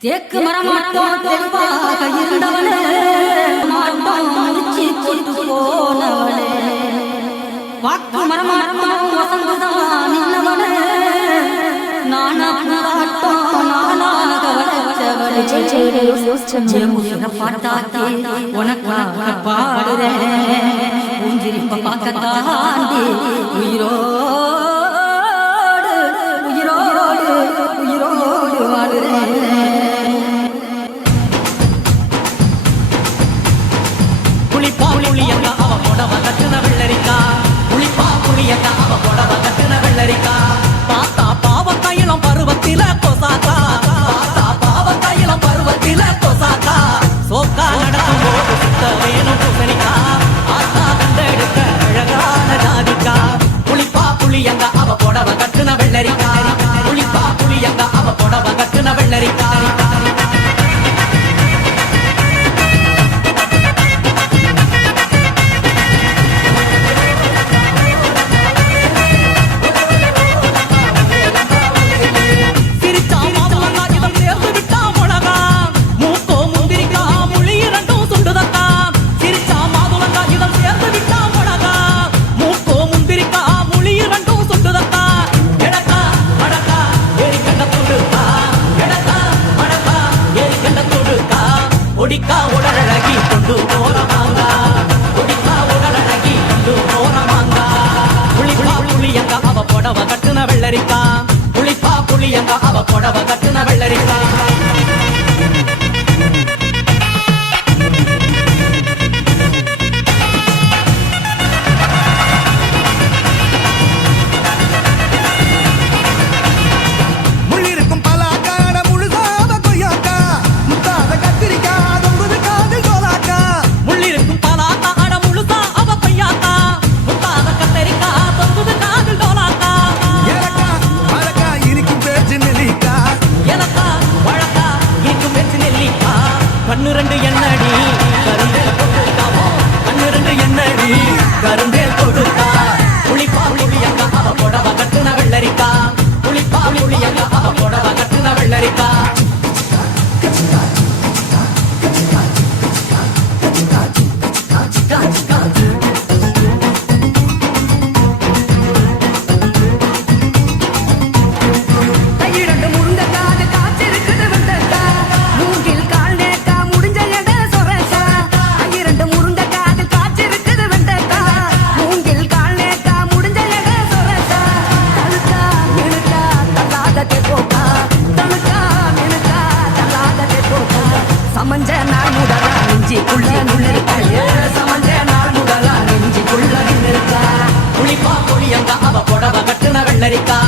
தேக்கு மரமாட்டோம் தெம்பாக இருந்தவனே மாட்டோம் முடிச்சு கொண்டு போனவனே வாக்கு மரமாட்டோம் வசந்ததமா நின்னவனே நானா புறாட்டோம் நானாக வளர்ச்சவனே ஜெமுசின பாட்டாக்கி உனக்காக பாடுறேன் உஞ்சிரிப்ப பார்க்கத்தாண்டி உயிரோடு உயிரோடு உயிரோடு வாடுறேன். புளியங்க அவ புடவ கட்டுன வெள்ளரிக்கா புளிப்பா புளியங்க அவ புடவ கட்டுன வெள்ளரிக்கா பாத்தா பாவ கையிலம் பருவத்தில கொசாக்கா பாத்தா பாவ கையிலம் பருவத்தில கொசாக்கா சோக்கா நடக்கும் போது சுத்த வேணும் பூசணிக்கா ஆத்தா கண்டெடுக்க அழகான ஜாதிக்கா புளிப்பா புளியங்க அவ புடவ கட்டுன வெள்ளரிக்கா புளிப்பா புளியங்க அவ புடவ கட்டுன வெள்ளரிக்கா ஒடிக்கா உடலழகி கொண்டு போறமாங்க ஒடிக்கா உடலழகி கொண்டு போறமாங்க புளிப்பா புளியங்க அவ புடவ கட்டுன வெள்ளரிக்கா புளிப்பா புளியங்க அவ புடவ கட்டுன வெள்ளரிக்கா கண்ணுரண்டு என்னடி கருந்தேல் கொடுக்காமோ கண்ணுரண்டு என்னடி கருந்தேல் கொடுக்கா புளிப்பா புளியங்க அவ புடவ கட்டுன வெள்ளரிக்கா புளிப்பா புளியங்க அவ புடவ கட்டுன வெள்ளரிக்கா சமஞ்ச நாள் முதலா நெஞ்சிக்குள்ள நின்னுருக்கா சமஞ்ச நாள் முதலா நெஞ்சிக்குள்ள நின்னுருக்கா புளிப்பா புளியங்க அவ புடவ கட்டுன வெள்ளரிக்கா